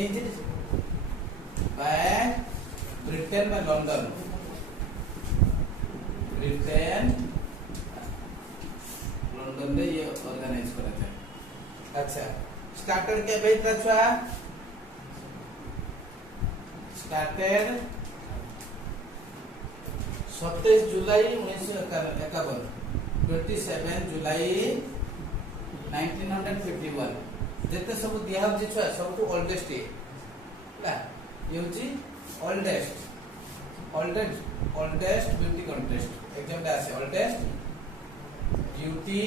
Organised by Britain में London, Britain London में ये ऑर्गेनाइज करा जाए। अच्छा स्टार्टेड के बेटा छुआ स्टार्टेड 27 जुलाई 1951, 27 जुलाई 1951 जेते सब दिया हो छुआ सब ओल्डेस्ट ला ये होची ओल्डेस्ट ब्यूटी कंटेस्ट एग्जाम दा आसे ओल्डेस्ट ब्यूटी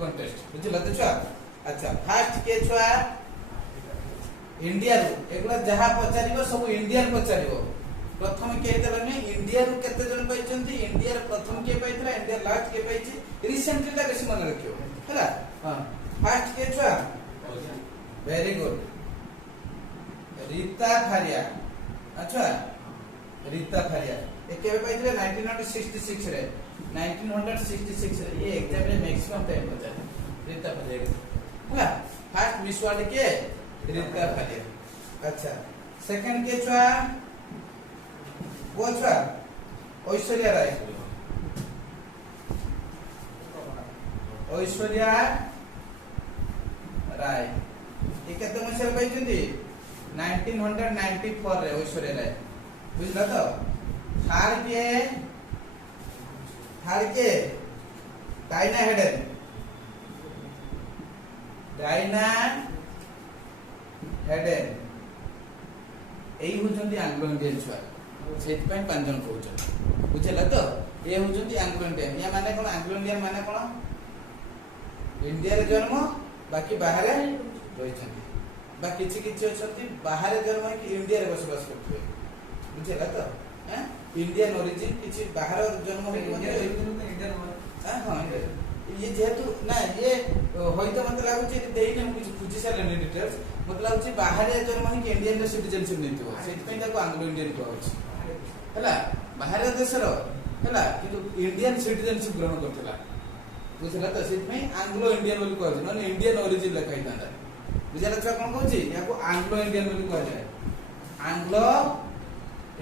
कंटेस्ट बुझिला त छुआ। अच्छा फास्ट के छुआ इंडिया रू एगुला जहा पचारिबो सब इंडियन पचारिबो। प्रथम के हेतलने इंडिया रू केते जन पाइचंती, इंडिया रे प्रथम के पाइतला, इंडिया लास्ट के पाइची, रिसेंटली ला बेसी मन रखियो हैला। हां फास्ट के छुआ वेरी गुड रीता फारिया। अच्छा रीता फारिया ए केबे पाइतले 1966 रे, 1966 रे ये एग्जाम रे मैक्सिमम टाइम पचारे रीता फारिया हैला। फर्स्ट मिस वर्ल्ड के रीता फारिया। अच्छा सेकंड के छुआ वो छुआ ऐश्वर्या राय। ऐश्वर्या राय ये केते मसिया पाइचंती 1994 रे ऐश्वर्या राय बुझला तो। थर्ड के डायना हेडन, डायना हेडन एई हुचंती एंग्लो इंडियन छुआ सेट पे पांच जन कहउछ बुझला तो। ए हुचंती एंग्लो इंडियन या माने कोन एंग्लो इंडियन माने कोन इंडिया रे जन्म बाकी बाहर रहिछंती बा किछि किछि अछंती बाहर जन्म कि इंडिया रे बसवास करथि बुझला तो। हैं इंडियन ओरिजिन किछि बाहर जन्म होई म्हणजे इंडियन हां ये जेहेतु ना ये होइतो मत लागुची देइने हम किछि पूछि सारले डिटेल्स मतलब होची बाहर जन्म होई कि इंडियन सिटीजनशिप नेतो सेति पई ताको एंग्लो इंडियन कहउछ हैला। बाहर देश रो हैला किंतु इंडियन सिटीजनशिप ग्रहण करथला बुझला तो। सेति पई एंग्लो इंडियन बोली कहउछ न इंडियन ओरिजिन लिखाई तांदा बुझला छ कोन कहउची याको एंग्लो इंडियन बोली कह जाय। एंग्लो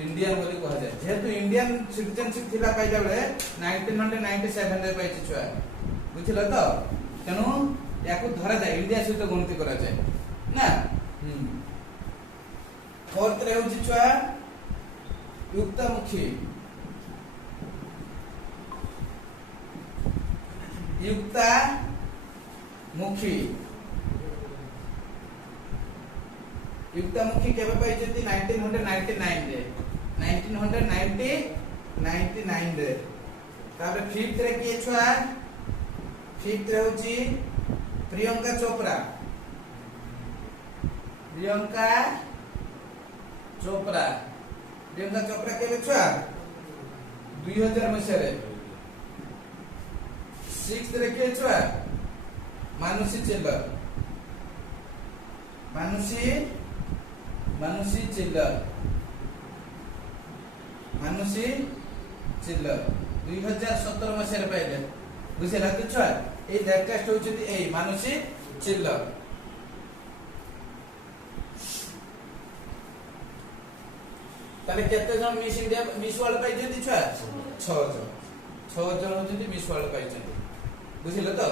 इंडियन बोली कह जाय जेहेतु इंडियन सिटीजनशिप थिला पाइला बेले 1997 रे पाइछि छुआ बुझला तो। तेनु याको धरा जाय इंडिया सहित गणति करा जाय ना। फोर्थ रे होछि छुआ युक्तमुखी। युक्तमुखी केबे पाइछंती 1999 रे, 1999 रे। तापर फिफ्थ रे के छुआ फिफ्थ रे होछि प्रियंका चोपड़ा। प्रियंका चोपड़ा केबे छुआ 2000 मसिया रे। सिक्स्थ रे के छुआ मानुषी चिल्लर। मानुषी चिल्लर 2017 मसिया रे पाइले बुझला तो छुआ। ए लेटेस्ट होचती ए मानुषी चिल्लर। ताले केते जन मिस इंडिया मिस वर्ल्ड पाइछंती छुआ 6 जन होचंती मिस वर्ल्ड पाइछंती बुझिलो तो।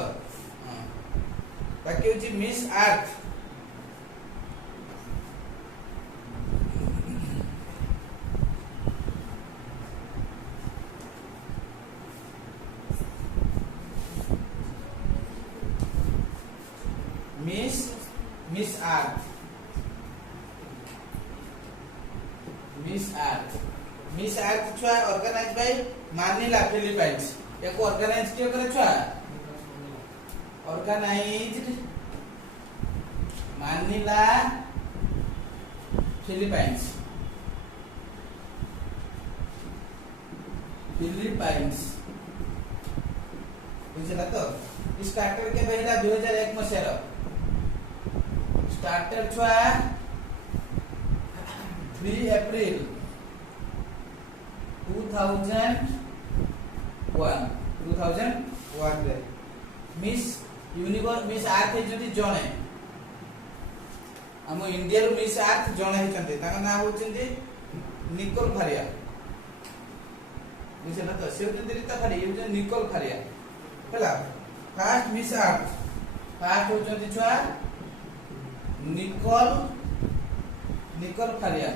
हां बाकी होची मिस अर्थ। मिस अर्थ छुआ organise by Manila Philippines. Echo organise कियो करे छुआ ऑर्गेनाइज्ड मानिला फिलीपाइंस। बुझला तो। स्टार्टर के पहिला 2001 मसिया रो स्टार्टर छुआ 3 अप्रैल 2001 रे। मिस यूनिवर्स मिस अर्थ हेचंती जणे हम इंडिया रो मिस अर्थ जणे हेचंती ताका नाम होचंती निकोल फारिया बुझला तो से होचंती रीता फारिया ये होचंती निकोल फारिया हला फर्स्ट मिस अर्थ फर्स्ट होचंती छुआ निकोल फारिया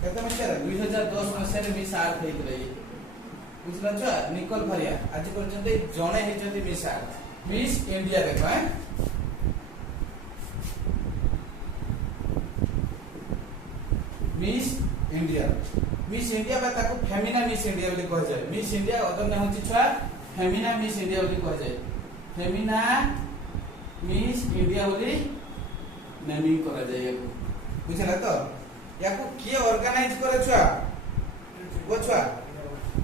केते मसिया 2010 मसिया रे मिस अर्थ हेतले बुझला छ निकोल फारिया आज पर्यंत जणे हेचंती मिस अर्थ मिस इंडिया देखो है मिस इंडिया बा ताको फेमिना मिस इंडिया बोली कह जाय मिस इंडिया अदर ना होची छुआ फेमिना मिस इंडिया बोली कह जाय फेमिना मिस इंडिया बोली नेमिंग करा जाय याको बुझला तो याको किए ऑर्गेनाइज करे छुआ वो छुआ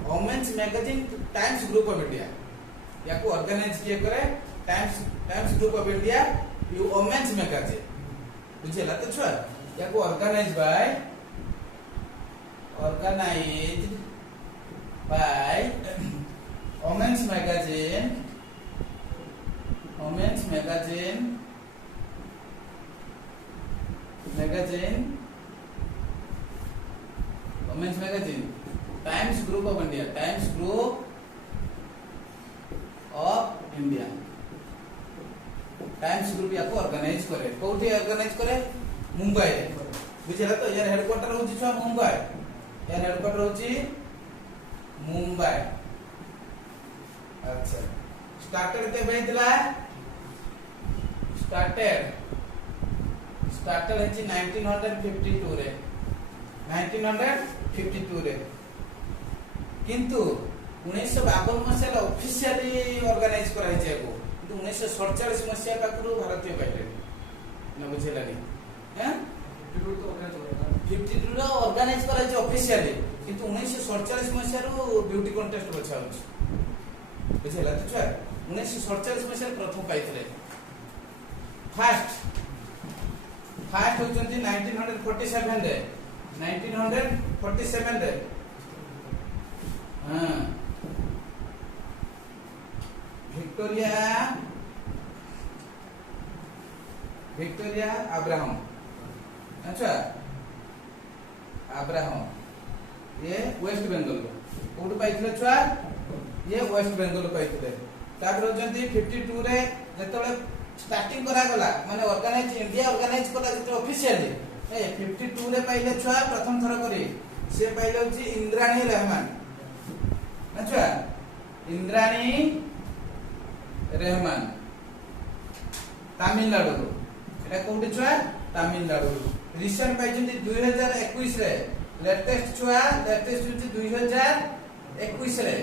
women's magazine Times Group of India याको ऑर्गेनाइज किए करे टाइम्स ग्रुप ऑफ इंडिया यू वुमेन्स मैगजीन बुझला तो छुआ याको organise by women's magazine Times Group of India Times Group याको ऑर्गेनाइज करे कोठी ऑर्गेनाइज करे मुंबई बुझला तो यार हेडक्वार्टर होची छ मुंबई यार हेडक्वार्टर होची मुंबई अच्छा स्टार्टेड के बेदला स्टार्टेड है 1952 रे 1952 रे किंतु 1952 मसिया ऑफिशियली ऑर्गेनाइज कराई छै को किंतु 1947 मसिया पाखरु भारतीय पाइले न बुझेला नि हैं 52 रो ऑर्गेनाइज कराई छै ऑफिशियली किंतु 1947 मसिया रो ब्यूटी कंटेस्ट बछा होछ बुझेला तो छ 1947 मसिया प्रथम पाइथले फर्स्ट होचंती 1947 रे 1947 रे हां विक्टोरिया अब्राहम अच्छा अब्राहम ये वेस्ट बंगाल कोड पाइथले छुआ ये वेस्ट बंगाल पाइथले तापर होचंती 52 रे जेतले स्टार्टिंग करा गला माने ऑर्गेनाइज इंडिया ऑर्गेनाइज कला जेते ऑफिशियली ए 52 रे पाइले छुआ प्रथम थर करी से पाइले होची इंद्राणी रहमान ना छुआ इंद्राणी रहमान तमिलनाडु एटा कोउठी छुआ तमिलनाडु रिसेंट पाइछंती 2021 रे लेटेस्ट होची 2021 रे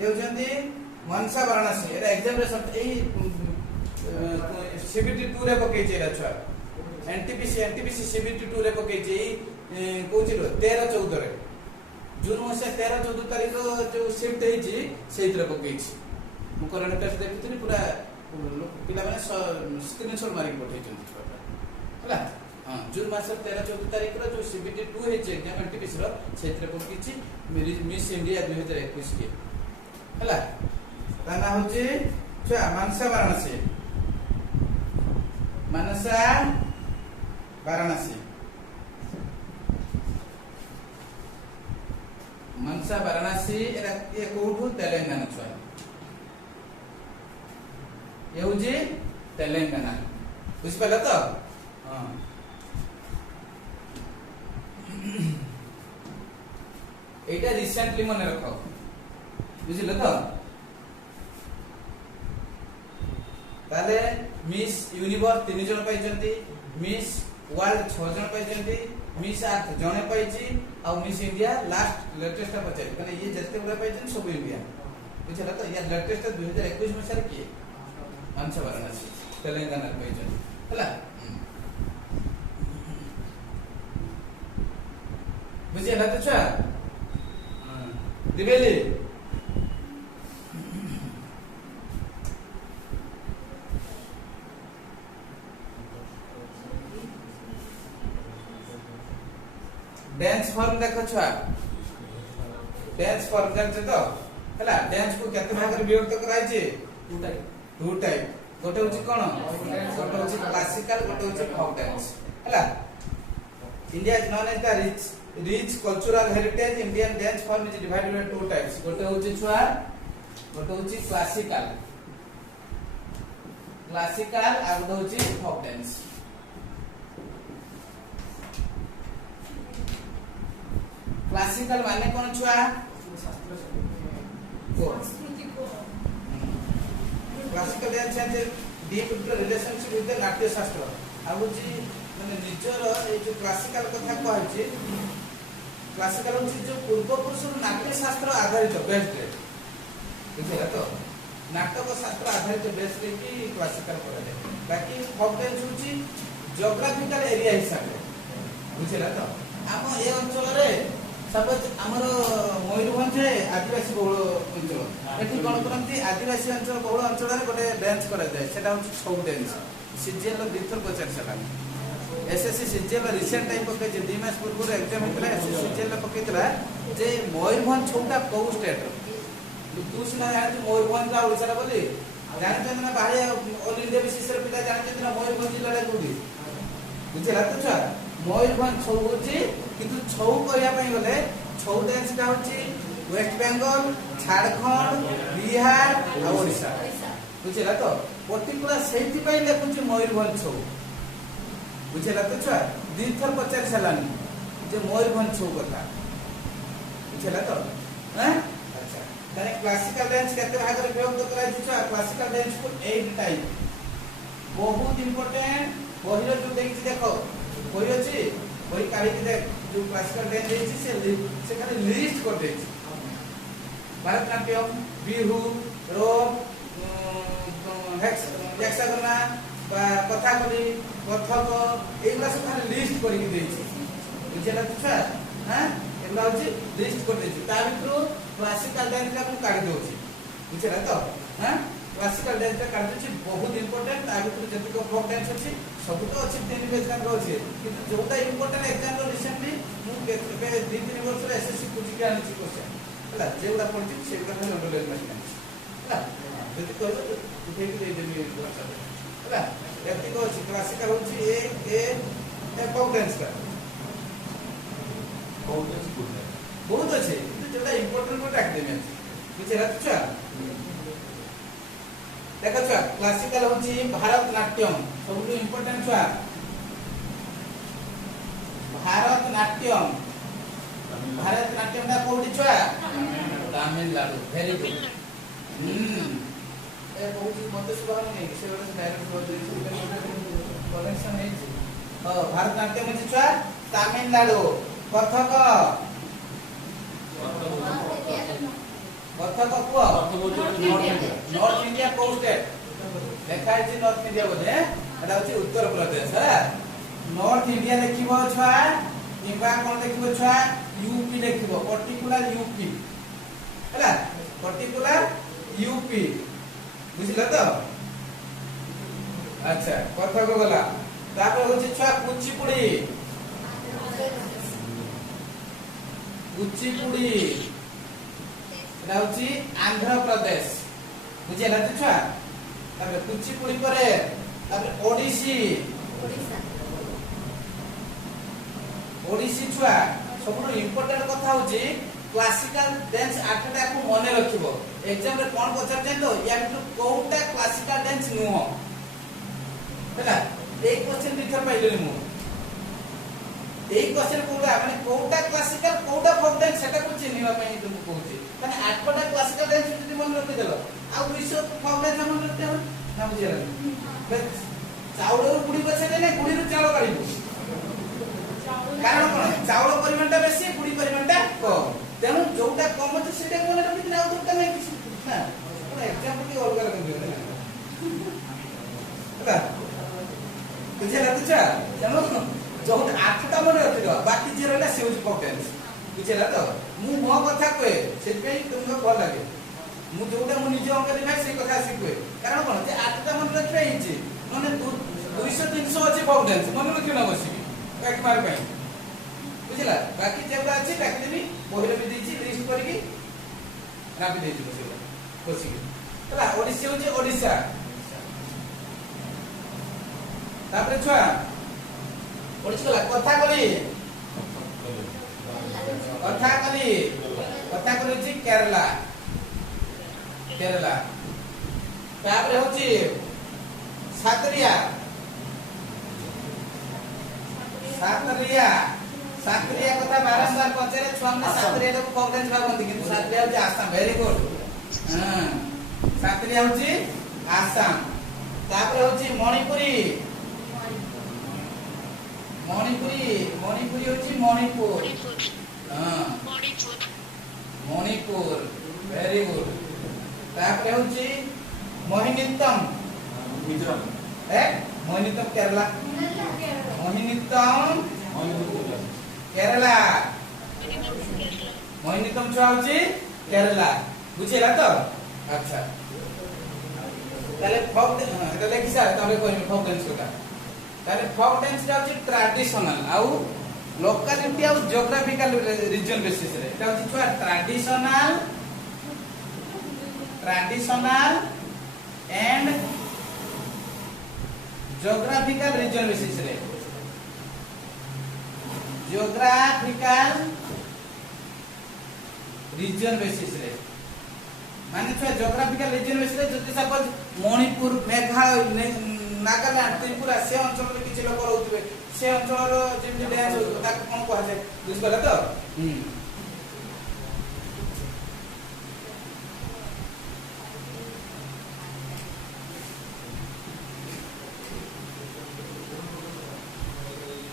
ये होचंती मनसा वाराणसी एटा एग्जामिनेशन ए सीबीटी 2 रे पकेछि एटा छुआ एनटीपीसी सीबीटी 2 रे पकेछि कोचिलो 13 14 रे जून मासे 13 14 तारिख जो शिफ्ट हेछि सेइतरे पकेछि मु करंट टेस्ट देखुथि पूरा पिला माने स्क्रीनशॉट मारि पठै छथि हला हां जून मास 13 14 तारिख रो जो सीबीटी 2 हेछि एग्जाम एनटीपीसी रो सेइतरे पकेछि मिस इंडिया 2021 के हला ताना होछि छा मनसा वाराणसी मनसा वाराणसी एरा ये कोठु तेलंगाना छुआ ये होजी तेलंगाना बुझ पला तो हां एटा रिसेंटली मने रखो बुझिल तो ताले मिस यूनिवर्स 3 जन पाइचंती मिस वर्ल्ड 6 जन पाइचंती मिस अर्थ जने पाइची आ मिस इंडिया लास्ट लेटेस्ट पचाई माने ये जते बड़ा पाइचन सब इंडिया बुझला तो ये लेटेस्ट 2021 में सर की मनसा वाराणसी तेलंगाना पाइचन हला बुझला तो छा दिबेली डांस फॉर्म देखो छुआ डांस फॉर्म जानते तो हला डांस को केते भाग रे विभक्त कराई छी टू टाइप गोटे होची कोन गोटे होची क्लासिकल गोटे होची फोक डांस हला India is known as the rich cultural heritage Indian dance form is divided into two types गोटे होची छुआ गोटे होची क्लासिकल आ गोटे होची फोक डांस क्लासिकल माने कोन छुआ क्लासिकल डांस है डीप रिलेशनशिप विथ द नाट्य शास्त्र आउची माने निजर ए जो क्लासिकल कथा कहै क्लासिकल होची जो पूर्व पुरुष नाट्य शास्त्र आधारित बेस्ड बुझला तो नाटक शास्त्र आधारित बेस्ड की क्लासिकल करे बाकी फोक डांस होची जियोग्राफिकल एरिया हिसाब बुझला तो हम ए अंचल रे सपोज हमर मयूरभंज आदिवासी बहुल अंचल एठी कोन करंती आदिवासी अंचल बहुल अंचल रे गोटे डांस करा जाय सेटा होची छौ डांस सीजीएल दिथर प्रचार चला एसएससी सीजीएल रिसेंट टाइम पके जे 2 मास पूर्व एग्जाम हेतला एसएससी सीजीएल पकेतला जे मयूरभंज छौटा को स्टेट तू सिना जानि मयूरभंज का ओडिसा रा बोली जानि ना बाहे ऑल इंडिया विशेष रे पिता जानि ना मयूरभंज जिल्ला रे कोडी बुझला तो छा मयूरभंज छौ होची किंतु छौ करिया पई गले छौ डांस का होची वेस्ट बंगाल झारखंड बिहार आ ओडिसा बुझला तो पर्टिकुलर सेठी पई लेखुची मयूरभंज छौ बुझला तो छा दिथर पचार सलानी जे मयूरभंज छौ कथा बुझला तो हैं अच्छा तारे क्लासिकल डांस केते भाग रे विभक्त करा छा क्लासिकल डांस को 8 टाइप बहुत इंपोर्टेंट बहिर जो देखि देखो कोई अछि कोई काढी के देख जो क्लासिकल डांस देछि से खाली लिस्ट कर देछि भरतनाट्यम बिहू रोम हेक्सागोना बा कथाकली कथक एगला सब खाली लिस्ट करि के देछि बुझला त छा हां एगला होछि लिस्ट कर देछि ता भितरो क्लासिकल डांस का को काढी दोछि बुझला त हां क्लासिकल डांस का काढी दोछि बहुत इंपोर्टेंट ता भितरो जति को फोक डांस अछि सब तो अछि 3 पेज का अछि किंतु जोटा इंपोर्टेंट एग्जाम रो रिसेंटली मु केते 2-3 वर्ष रे एसएससी कुछ के आनि क्वेश्चन हला जेउडा पढि सेउडा खाली अंडरलाइन मारना हला जति कहबो उठे के दे देबी हला एति को क्लासिकल होछि ए फोक डांस का बहुत अछि किंतु जोटा इंपोर्टेंट को टाक देमे बुझला छ देखो छुआ क्लासिकल होची भारतनाट्यम सबटु इंपोर्टेंट छुआ भारतनाट्यम ना कोठी छुआ तमिलनाडु वेरी गुड ए बहुत मते सुबह नहीं से डायरेक्ट कनेक्शन है भारतनाट्यम होची छुआ तमिलनाडु कथक को नॉर्थ इंडिया को स्टेट देखा है नॉर्थ इंडिया बोले एटा होची उत्तर प्रदेश है नॉर्थ इंडिया देखिबो छुआ किबा कोन देखिबो छुआ यूपी देखिबो पर्टिकुलर यूपी हैला पर्टिकुलर यूपी बुझला तो अच्छा कथा को गला तापर होची छुआ कुचिपुड़ी राउची आंध्र प्रदेश बुझेला त छुआ तबे कुचिपुड़ी परे तबे ओडिसी छुआ सबरो इंपोर्टेंट कथा होची क्लासिकल डांस आठटा को मने रखिबो एग्जाम रे कोन पचार जाय तो या तो कोउटा क्लासिकल डांस नुहो हैला एक क्वेश्चन लिखर पाइले मु एक क्वेश्चन कोउटा माने कोउटा क्लासिकल कोउटा फोक डांस सेटा को चिनिबा पई तुम कहूची माने आठटा क्लासिकल डांस जति मन रखि देलो आ 200 फोक डांस मन रखते हो ना बुझिला चाउल गुडी पछे ने गुडी रु चाउल काढिबो कारण कोन चाउल परिमाणटा बेसी गुडी परिमाणटा कम तेनु जोटा कम अछि सेटा मन रखि ना जोटा नै किछ ना कोन एग्जांपल की अलग अलग दियो ना बुझिला त छ तेनु जो आठटा मन रखि दो बाकी जे रहला से होज फोक डांस बुझिला तो मु मो कथा कहे से पे तुमको भल लागे मु जोटा मु निजे अंक देखा से कथा सिकुए कारण कोन जे आठटा मन रखिबे हिची माने 200 300 अछि फोक डांस मन रखि ना बसी एक मार पे बुझिला बाकी जेबा अछि ताकि देबी बहिर भी देछि लिस्ट करके रापि देछि बसी ହେଲା ओडिसी होची ओडिशा तापर छुआ ओडिसी कला कथा कली होची केरला केरला तापर होची सातरिया सातरिया कथा बारंबार पचरे छुआ में सातरिया को कॉन्फिडेंस भागंती किंतु सातरिया होची आसाम वेरी गुड हां सातरिया होची आसाम तापर होची मणिपुरी होची मणिपुर हां मणिपुर वेरी गुड तापर होची मोहिनीअट्टम मिजोरम मोहिनीअट्टम केरला मोहिनीअट्टम केरला मोहिनीअट्टम छुआ होची केरला बुझिला तो अच्छा ताले फोक एटा देखि सार तमे कहबे फोक डांस कोटा ताले फोक डांस टा होची ट्रेडिशनल आउ लोकालिटी आउ जियोग्राफिकल रीजन बेसिस रे एटा होची छुआ traditional and geographical region basis रे जियोग्राफिकल रीजन बेसिस रे माने छुआ जियोग्राफिकल रीजन बेसिस रे जति सपोज मणिपुर मेघालय नागालैंड त्रिपुरा से अंचल रे किछि लोक रहउतबे से अंचल रो जेमि डांस होतो ता कोन कहै छै बुझ गला तो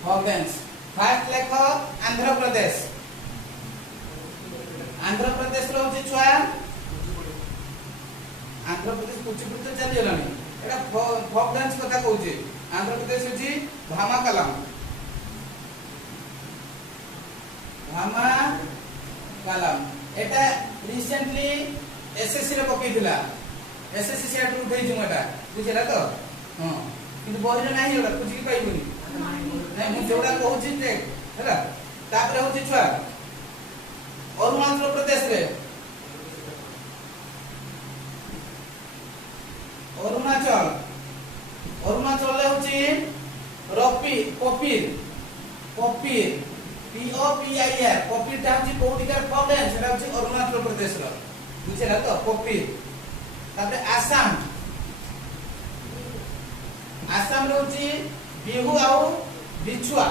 folk dance first लेखो Andhra Pradesh रो होची छुआ आंध्र प्रदेश कुचिपुड़ी तो चली गलानी एटा फोक डांस कथा कहूची आंध्र प्रदेश होची भामाकलम एटा रिसेंटली एसएससी रे पकेइथिला एसएससी सेट उठै छु एटा बुझिला तो हां किंतु बहिर नाही एटा कुछि की पाइबुनी नहीं मु जोड़ा कहूची टेक हैला तापर होची छुआ अरुणाचल प्रदेश रे अरुणाचल रे होची पपीर POPIR पपीर ता होची कोडिकार फोक डांस सेटा होची अरुणाचल प्रदेश रो बुझिला तो पपीर तापर आसाम रे होची बिहू आउ बिछुआ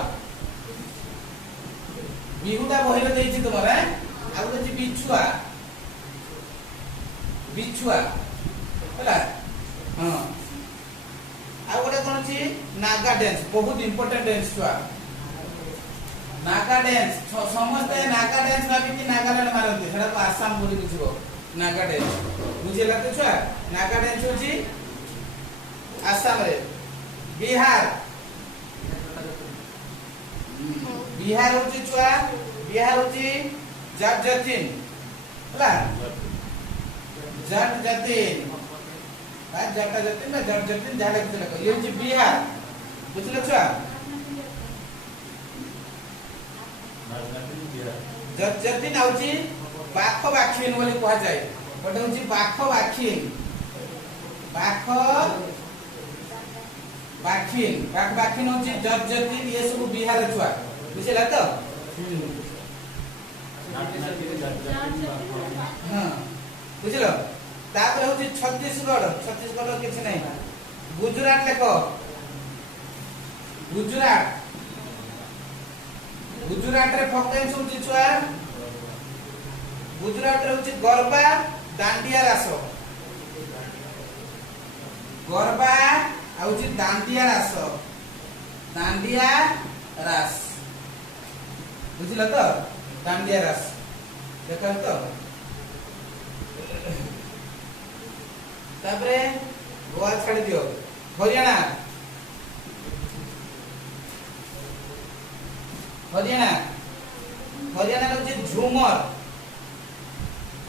बिहुटा बहिर देइछि तमरा आ होची बिछुआ हैला हां आ गोटे कोन छी नागा डांस बहुत इंपोर्टेंट डांस छुआ नागा डांस समस्त नागा डांस भाबी कि नागालैंड मारते सेटा तो आसाम बोली बुझिबो नागा डांस बुझिला तो छुआ नागा डांस होची आसाम रे बिहार होची छुआ बिहार होची जटजतिन हला जटजतिन जाडा किछ लको ये होची बिहार बुझलो छुआ जटजतिन होची बाख बाखिन बोली कहा जाय गोटे होची बाख बाखिन होची जटजतिन ये सब बिहार छुआ बुझिला तो हां बुझिलो तापर होची छत्तीसगढ़ किछ नै गुजरात लेको गुजरात रे फोक डांस होची छुआ गुजरात रे होची गरबा दांडिया रास दांडिया रास बुझिला तो दांडिया रास देखा तो तापरे गोवा छाड़ी दियो हरियाणा होची झूमर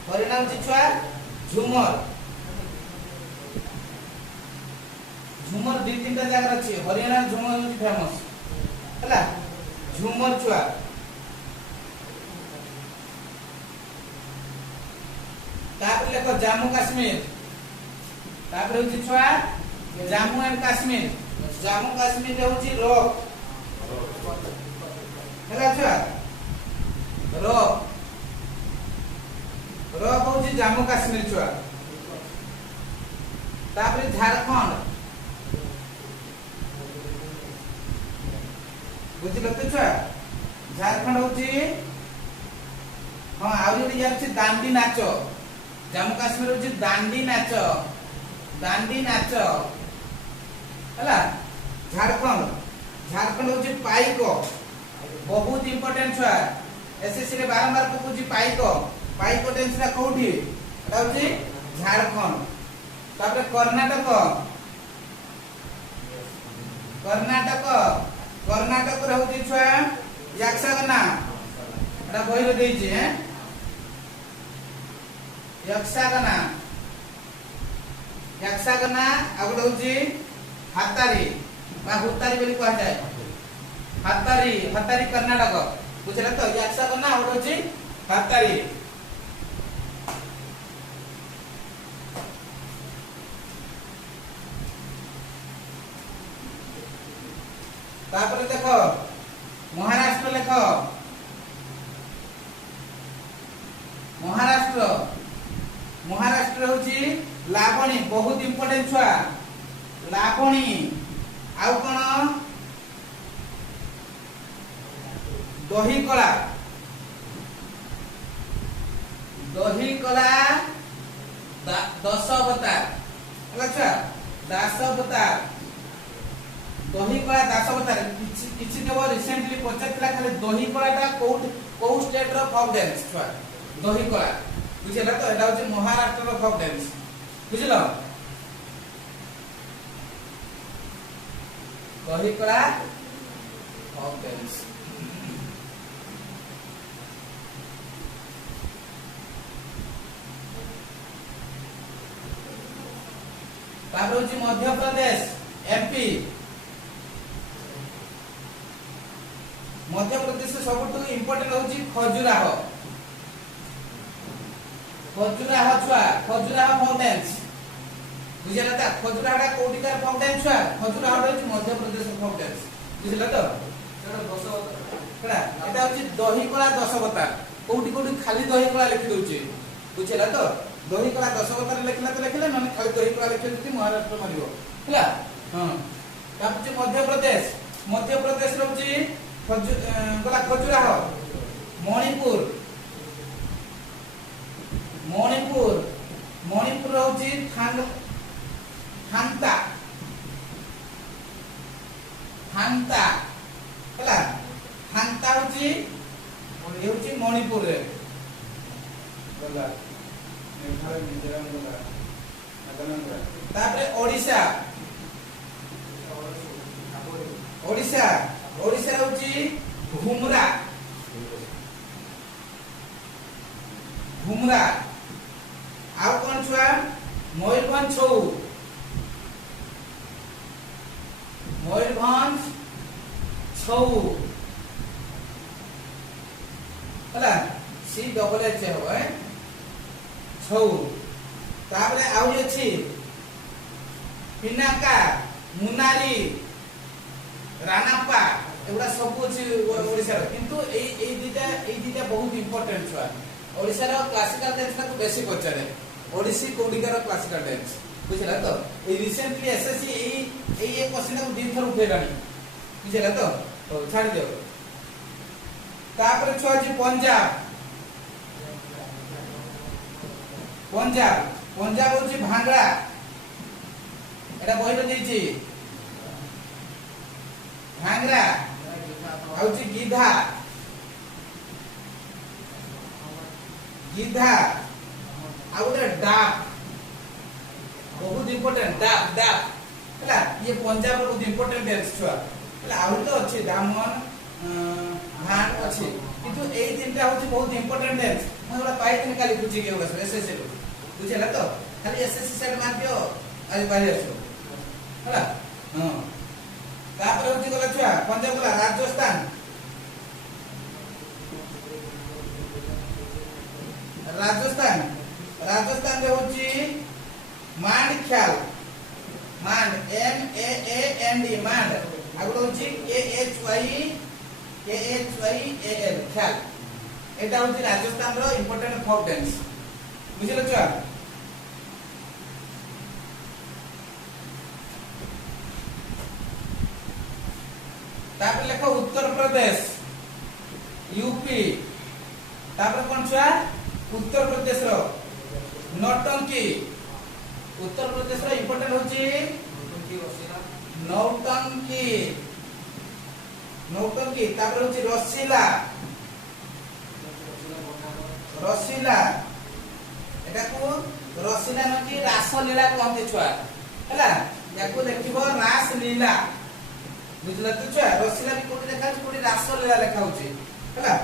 हरियाणा होची छुआ झूमर दी तीन टा जगह अछि हरियाणा झूमर होची फेमस हला झूमर छुआ तापर लेको जम्मू तापर होची छुआ जम्मू एंड काश्मीर जम्मू काश्मीर रे होची रॉक हेला छुआ रॉक रॉक होची जम्मू काश्मीर छुआ तापर झारखंड बुझिल तो छुआ झारखंड होची हां आउ जोटी यार छी दांडी नाच जम्मू काश्मीर होची दांडी नाच हला झारखंड झारखंड होची पाइको बहुत इंपोर्टेंट छुआ एसएससी रे बारंबार पकुची पाइको टेंस रा कोठी एटा होची झारखंड तापर कर्नाटक कर्नाटक रे होची छुआ यक्षगाना एटा बहिरो देइची हैं यक्षगाना आगोटे होची हातारी बा हुतारी बोली कहा जाए हातारी कर्नाटक बुझला तो यक्षगाना आगोटे होची हातारी तापर देखो महाराष्ट्र लेख महाराष्ट्र होची लाबणी बहुत इंपोर्टेंट छुआ लाबणी आउ कोन दही कला दस अवतार अच्छा दास अवतार दही कला दास अवतार किछि देव रिसेंटली पचारला खाली दही कलाटा को स्टेट रो फोक डांस छुआ दही कला बुझिला तो एटा होची महाराष्ट्र रो फोक डांस बुझिलो दही कला फोक डांस तापर होची मध्य प्रदेश एमपी मध्य प्रदेश सबटू इंपोर्टेंट होची खजुराहो छुआ खजुराहो फोक डांस बुझिला ता खजुराहा कोटिकार फोक डांस छुआ खजुराहो होची मध्य प्रदेश फोक डांस बुझिला तो केडा एटा होची दही कला दशवतार कोटी खाली दही कला लिखि दोची बुझिला तो दही कला दशवतार लिखला तो लिखले नने खाली दही कला लिखि दोची महाराष्ट्र मानिबो हला हां तापछि मध्य प्रदेश होची खजुराहो मणिपुर होची थांता हला थांता होची मणिपुर रे गला मेघालय मिजोरम गला नागालैंड तापरे ओडिशा होची घुमरा आउ कोन छुआ मयूरभंज छौ हला सी डबल एच हो छौ तापरे आउ अछि पिनाका मुनारी रानापा एगुडा सब अछि ओडिसा किंतु एई दीटा बहुत इंपोर्टेंट छुआ ओडिसा रो क्लासिकल डांस को बेसी पचारे ओडिसी कोडिकार क्लासिकल डांस बुझला तो ए रिसेंटली एसएससी ए क्वेश्चन को दिन थर उठेलानी बुझला तो छाड़ी दे तापर छुआ जी पंजाब होची भांगड़ा एटा बहिरो देछि भांगड़ा होची गीधा आउरे डाक बहुत इंपोर्टेंट डाक हला ये पंजाब रो बहुत इंपोर्टेंट डांस छुआ हला आउ तो अछि दामन भाट अछि किंतु एई तीनटा होची बहुत इंपोर्टेंट डांस हमरा पाई दिन काली बुझी के होगा एसएससी रो बुझला तो खाली एसएससी सेट मार दियो आज बाहर आसो हला हां तापर होची गला छुआ पंजाब गला राजस्थान रे होची माणिक्य ख्याल मांड M A A N D मांड आगुलो होची K H Y A L ख्याल एटा होची राजस्थान रो इंपोर्टेंट फोक डांस बुझिलो छुआ तापर लेखो उत्तर प्रदेश यूपी तापर कोन छुआ उत्तर प्रदेश रो नौटंकी उत्तर प्रदेश रो इंपोर्टेंट होची नौटंकी नौटंकी तापर होची रसीला एटा को रसीला नकी रासलीला कहते छुआ हला याको देखिबो रासलीला बुझला तू छुआ रसीला भी कोठी देखा कोठी रासलीला लेखा होची हला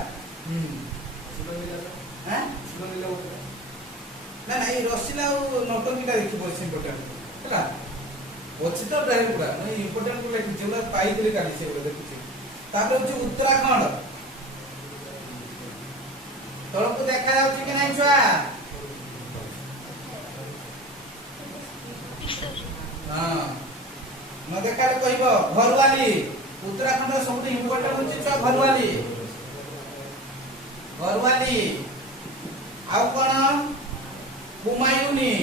हैं ना ये रसीला और नौटंकी का देखिबो इंपोर्टेंट हला अछि तो ड्राइव पूरा मैं इंपोर्टेंट को लेखि जेला पाई दिले काली से बोले देखि तापर होची उत्तराखंड तळको देखा जाउची कि नाही छुआ हां न देखाले कहबो घरवाली उत्तराखंड रो सबसे इंपोर्टेंट होची छुआ घरवाली आउ कोन कुमायूनी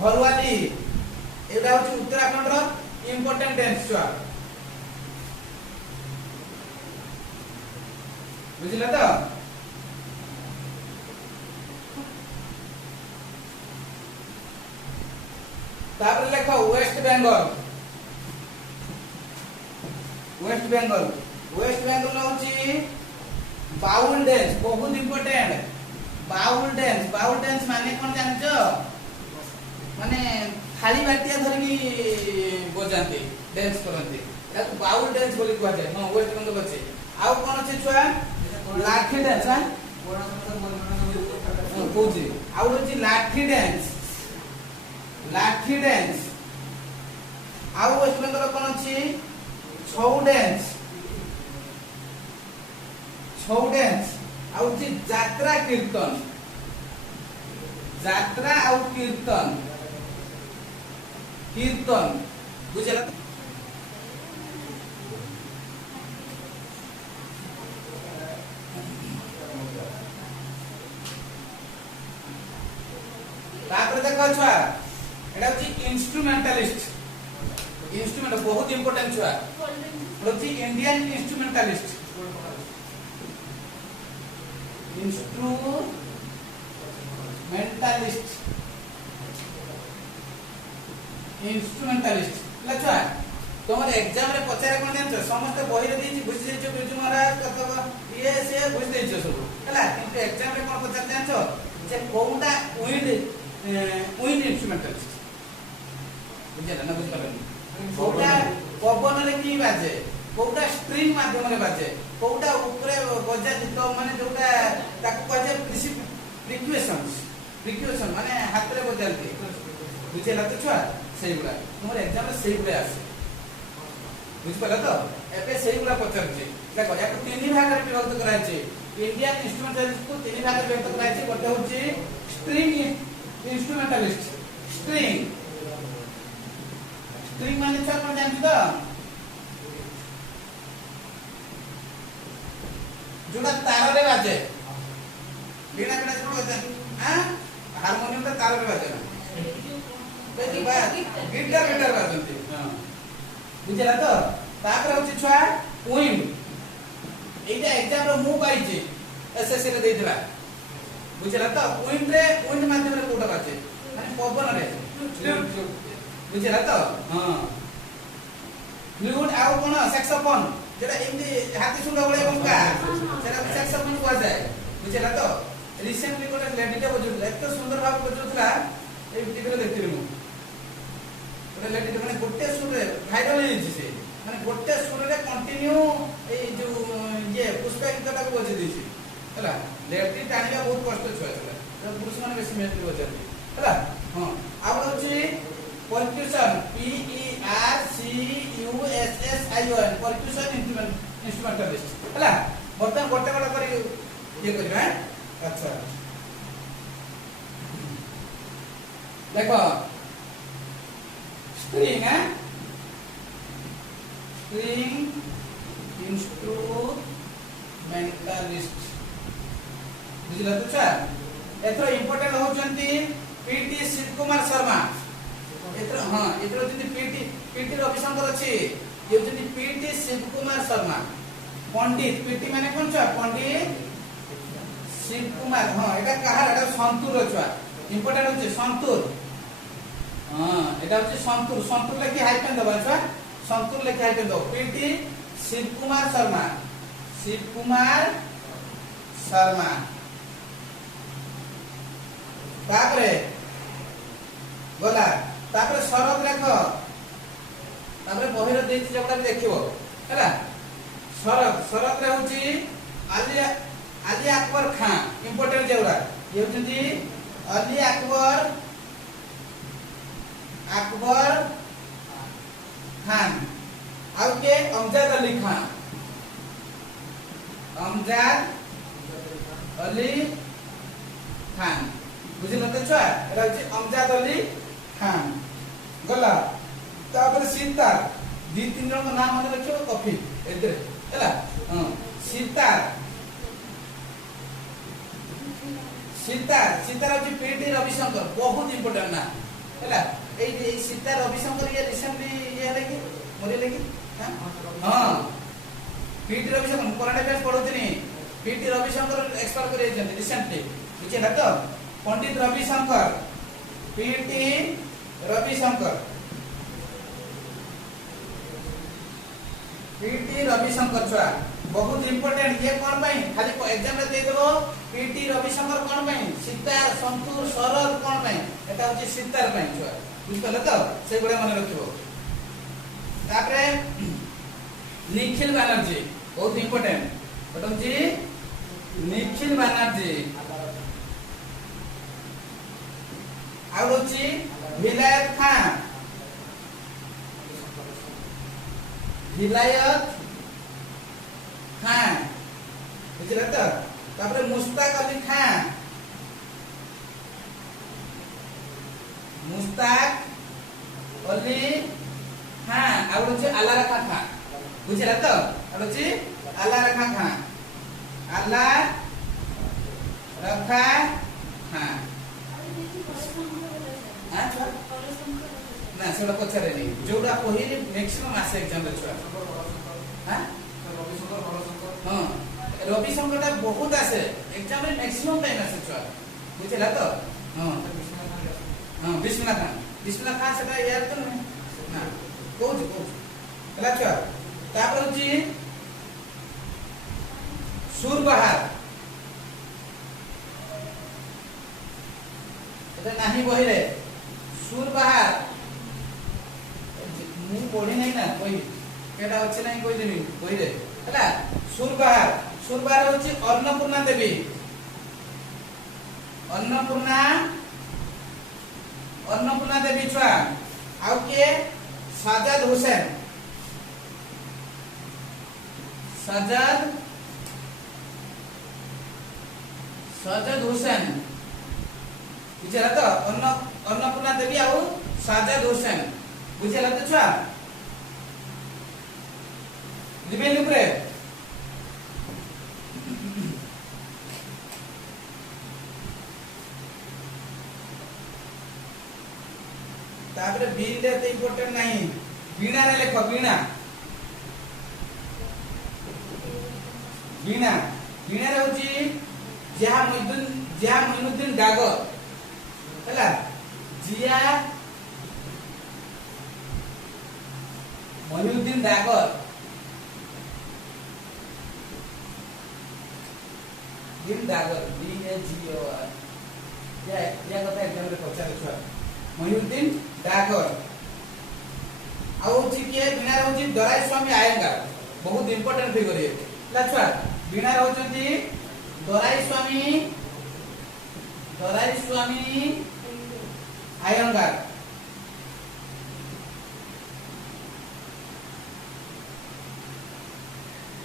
घरवाली एटा होची उत्तराखंड रो इंपोर्टेंट डांस छुआ बुझिला तो तापर लेखो वेस्ट बेंगल न होची बाउल डांस बहुत इंपोर्टेंट बाउल डांस माने कोन जानछो माने थाली बाटिया धरकी बजाते डांस करते या बाउल डांस बोली कहवा जाय हां वेस्ट बेंगल अछि आउ कोन अछि छुआ लाठी डांस हां कोजी आउ होची लाठी डांस आउ वेस्ट बेंगल कोन अछि छौ डांस आउ जी यात्रा आउ कीर्तन बुझला तापर देखो छुआ एटा होची इंस्ट्रूमेंटलिस्ट बहुत इंपोर्टेंट छुआ होची इंडियन इंस्ट्रूमेंटलिस्ट लछुआ तोमर एग्जाम रे पचारे कोन जानछ समस्त बही रे दिछि बुझि जेछ बिरजू महाराज कतवा ये से बुझि देछ सब हला किंतु एग्जाम रे कोन पचार जानछ जे कोउडा विंड इंस्ट्रूमेंटलिस्ट बुझला ना बुझ पाबनी कोउडा पवन रे की बाजे कोउडा स्ट्रिंग माध्यम रे बाजे कोउडा ऊपरे बजा तो माने जोटा ताको कहे प्रिक्वेशन माने हाथ रे बजालती बुझला तो छुआ सेही गुला तुमर एग्जाम रे सेही गुला आसे बुझ पला तो एबे सेही गुला पचार छी देखो या तीन भाग रे विभक्त कराय छी इंडियन इंस्ट्रूमेंटलिस्ट को तीन भाग रे विभक्त कराय छी गोटे होची स्ट्रिंग इंस्ट्रूमेंटलिस्ट स्ट्रिंग माने छा कोन जानछि तो जोड़ा तार रे बाजे बिना जोड़ बाजे हां हारमोनियम तो तार रे बाजे ना बेटी बा गिटार बाजंती हां बुझला तो तापर होची छुआ विंड एटा एग्जाम रो मु पाइची एसएससी रे देइतला बुझला तो विंड माध्यम रे कोटा बाजे माने पवन रे बुझला तो हां फ्लूट आउ कोन सैक्सोफोन जेटा एमदी हाथी सुंड बळे बंका सेटा सैक्सोफोन को जाय बुझला तो रिसेंटली कोटा लेडी के बजुला एतो सुंदर भाव बजुला ए टीवी रे देखतिली मु कोटा लेडी माने गोटे सुर रे वायरल हे छै माने गोटे सुर रे कंटिन्यू ए जो ये पुष्पा गीतटा को बजे दिछि हला लेडी टाणिया बहुत कष्ट छुआ छला तो पुरुष माने बेसी मेहनत बजाती हला हां आउ होची परक्यूशन PERCUSSION परक्यूशन इंस्ट्रूमेंटलिस्ट हला बर्तन गोटे गोटे करी ये करबा अच्छा देखो स्ट्रिंग है स्ट्रिंग इंस्ट्रूमेंटालिस्ट बुझिल तो छुआ एथरो इंपोर्टेंट होचंती पीटी शिव कुमार शर्मा एथरो हां एथरो जदी पीटी रविशंकर अछि ये जदी पीटी शिव कुमार शर्मा पंडित पीटी माने कोन छुआ पंडित शिव कुमार हां एटा कहार एटा संतूर छुआ इंपोर्टेंट होचे संतूर हां एटा होचे संतूर संतूर लेके हाइफेन दबा छुआ संतूर लेके हाइफेन दो पीटी शिव कुमार शर्मा तापरे गला तापरे शरद लेख तापरे बहिर देछि जगटा देखिबो हैला शरद रे होची अली अकबर खान इंपोर्टेंट जेउरा ये होची अली अकबर खान आउ के अमजद अली खान बुझिल त छुआ एरा होची अमजद अली खान गला तापर सीता दी तीन जन नाम मन रखियो कॉफी एते हैला हां सीता होची पीटी रविशंकर बहुत इंपोर्टेंट ना हैला ए सीता रविशंकर ये रिसेंटली ये लेकी मोरे लेकी हां पीटी रविशंकर करंट अफेयर्स पढोतनी पीटी रविशंकर एक्सपर्ट करे जन रिसेंटली बुझे ना तो पंडित रविशंकर पीटी रविशंकर छुआ बहुत इंपोर्टेंट ये कोन पई खाली एग्जाम रे दे देबो पीटी रविशंकर कोन पई सीतार संतूर शरद कोन पई एटा होची सीतार पई छुआ बुझले तो से गुडे मन रखिबो तापरे निखिल बनर्जी बहुत इंपोर्टेंट बटन जी निखिल बनर्जी आउ होची विलायत खान बुझले तो तापरे मुस्ताक अली खान आउ होची आला रखा खान बुझले तो आउ होची आला रखा खान ना सेटा पछरे नहीं जोडा पहिली मैक्सिमम आसे एग्जाम रे छुआ हां रविशंकर ता बहुत आसे एग्जाम रे मैक्सिमम टाइम आसे छुआ बुझला तो विश्वनाथ खान सेटा यार तो ना कोज हला छुआ तापर जी सुरबहार एटा नाही बहिरे सुरबहार मु पढी नै ना कोई केटा अछि नै कोई देनी कोई रे हला सुरबहार होची अन्नपूर्णा देवी छुआ आउ के साजाद हुसैन बुझला तो अन्नपूर्णा देवी आउ साजाद हुसैन बुझला तो छुआ दिबेन ऊपर तापरे बीन दे तो इंपोर्टेंट नहीं बीणा रे लेखो बीणा रे होची जिया मोइनुद्दीन डागर हैला जिया मोइनुद्दीन डागर DAGOR या कथा एग्जाम रे पचार छुआ मोइनुद्दीन डागर आउ होची के बिना होची दराई स्वामी आयंगार बहुत इंपोर्टेंट फिगर ये ला छुआ बिना होचंती दराई स्वामी आयंगार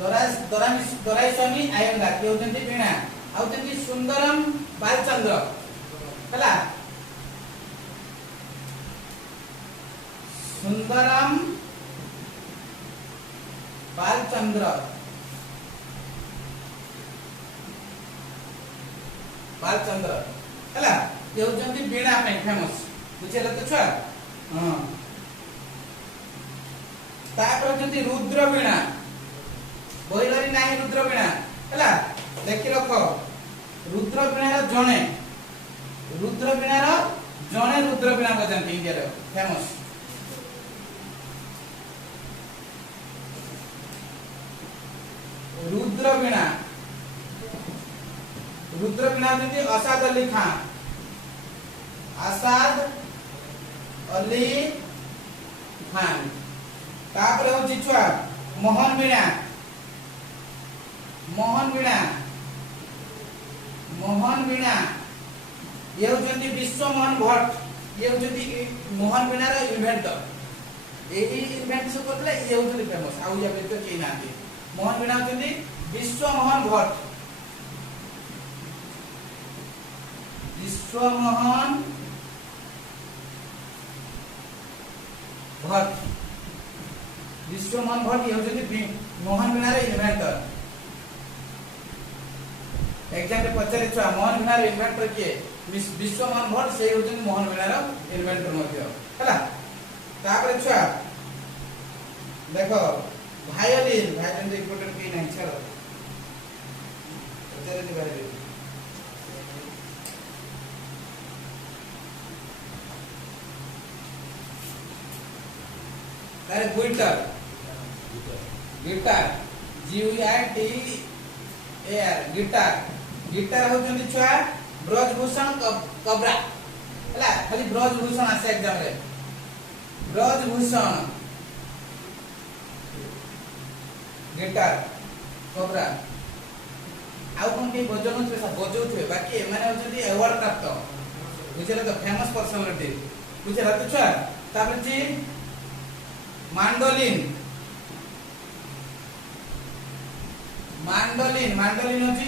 दराई स्वामी आयंगार के होचंती बिना आउ होचंती सुंदरम बालचंद्र हला सुंदरम बालचंद्र बालचंद्र हला ये होचंती वीणा पे फेमस बुझेला तो छुआ हां तापर होचंती रुद्र वीणा बोइलरी नाही रुद्र वीणा हला देखि रखो रुद्र वीणा जणे रुद्र वीणा बजांती इंडिया रे फेमस रुद्र वीणा जति असाद अली खान तापर होची छुआ मोहन वीणा ये होचंती विश्व मोहन भट्ट ये होचंती मोहन वीणा रो इन्वेंटर एही इन्वेंट से करले ये होचंती फेमस आउ या पे तो केही नाती मोहन वीणा होचंती विश्व मोहन भट्ट ये होचंती मोहन वीणा रो इन्वेंटर एग्जाम रे पचारे छुआ मोहन वीणा रो इन्वेंटर किए विश्व मोहन भट्ट से होचंती मोहन वीणा रो इन्वेंटर मध्य हला तापर छुआ देखो भायोलिन इम्पोर्टेंट की नहीं चलो पचारे दे बारे अरे गिटार गिटार होचंती छुआ ब्रजभूषण कबरा हला खाली ब्रजभूषण आसे एग्जाम रे ब्रजभूषण गिटार कबरा आउ कोन के बजौथे बाकी माने होचंती अवार्ड प्राप्त बुझेला तो फेमस पर्सनालिटी बुझेला तो छुआ तापर जी मांडोलिन होची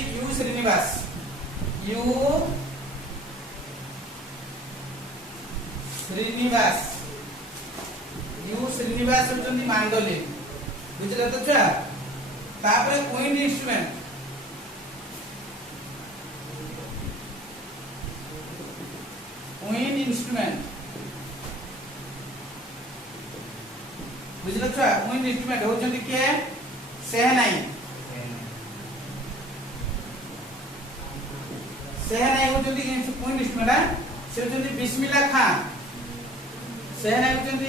यू श्रीनिवास होचंती मांडोलिन बुझले तो छुआ तापर विंड इंस्ट्रूमेंट बुझले छुआ विंड इंस्ट्रूमेंट होचंती के सेहनाई होचंती विंड इंस्ट्रूमेंट से होचंती बिस्मिल्ला खान सेहनाई होचंती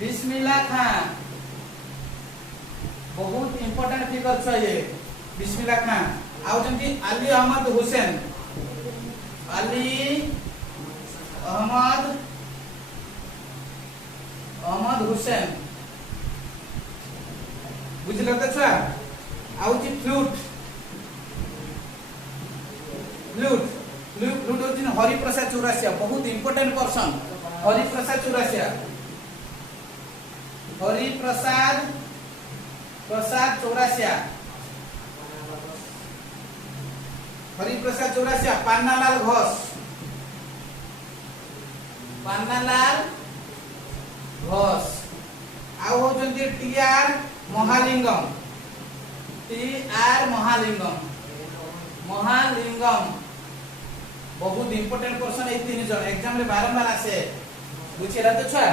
बिस्मिल्ला खान बहुत इंपोर्टेंट फिगर छुआ ये बिस्मिल्ला खान आउचंती अली अहमद हुसैन बुझल तो छुआ आउची फ्लूट होची हरिप्रसाद चौरासिया बहुत इंपोर्टेंट पर्सन हरिप्रसाद चौरासिया पान्नालाल घोष आउ होचंती टीआर महालिंगम बहुत इंपोर्टेंट पर्सन ए तीन जन एग्जाम रे बारंबार आसे बुझेला तो छुआ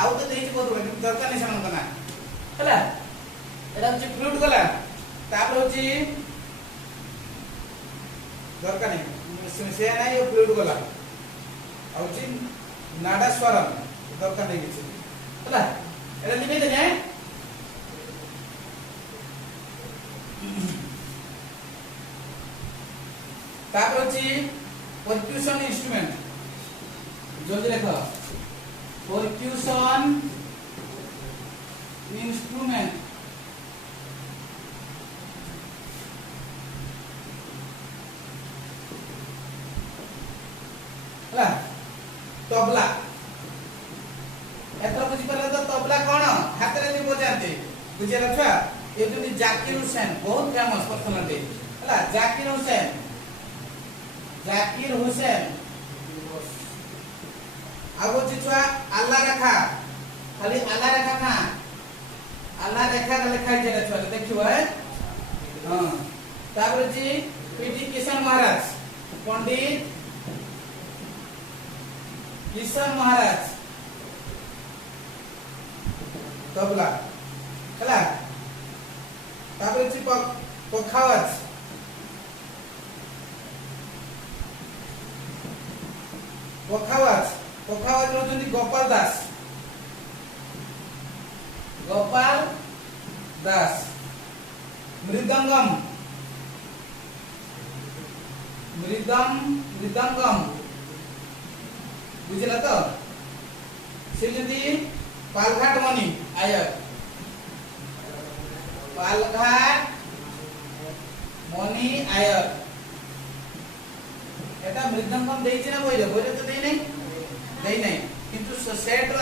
आउ तो देई बहुत दरकार नहीं समान कना हला एडा होची फ्लूट गला तापर होची दरकार नहीं से ना ये फ्लूट गला होची नाडा स्वरम दरकार नहीं किछ हला एडा लिखि दे ने तापर होची परक्यूशन इंस्ट्रूमेंट जल्दी लिखो परक्यूशन इंस्ट्रूमेंट हला तबला एतर बुझी परले तो तबला कोन हाथ रे नि बजाते बुझेला छुआ ये तो जाकिर हुसैन बहुत फेमस पर्सनालिटी हला जाकिर हुसैन आगो छुआ आल्ला रेखा खाली आल्ला रेखा का आल्ला रेखा का लिखा है छुआ देखियो है हां तापर जी पीटी किशन महाराज पंडित किशन महाराज तबला कला तापर जी पखावत पखावत पखावत होजंती गोपाल दास मृदंगम मृदंगम बुझला तो से जदी पालघाट मनी आयर पालघाट मनी आयर एटा मृदंगम देइछि ना बोइले तो देइ नै किंतु सेट